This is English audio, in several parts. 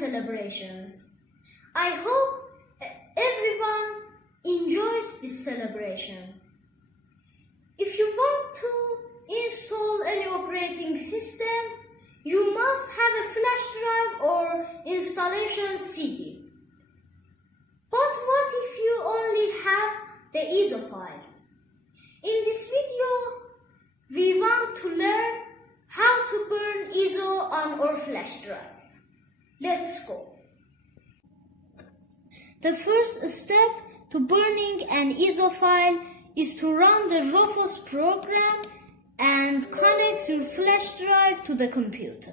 celebrations. I hope everyone enjoys this celebration. If you want to install any operating system, you must have a flash drive or installation CD. But what if you only have the ISO file? In this video, we want to learn how to burn ISO on our flash drive. Let's go. The first step to burning an ISO file is to run the rufus program and connect your flash drive to the computer.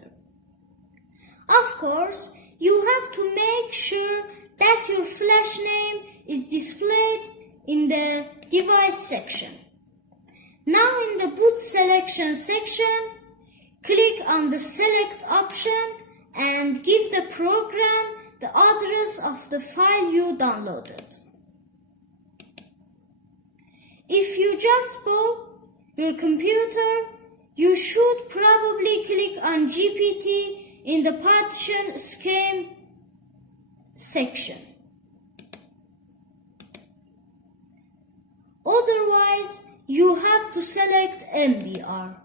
Of course, you have to make sure that your flash name is displayed in the device section. Now in the boot selection section, click on the select option and give the program the address of the file you downloaded. If you just bought your computer, you should probably click on GPT in the partition scheme section. Otherwise, you have to select MBR.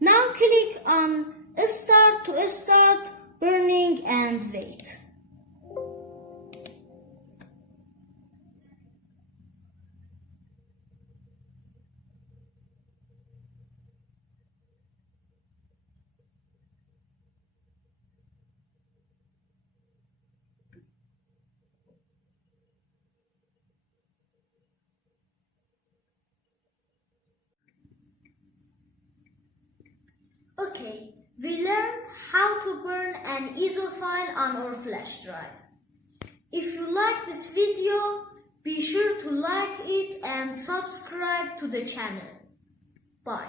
Now click on Start to start burning and wait. Okay, we learned how to burn an ISO file on our flash drive. If you like this video, be sure to like it and subscribe to the channel. Bye.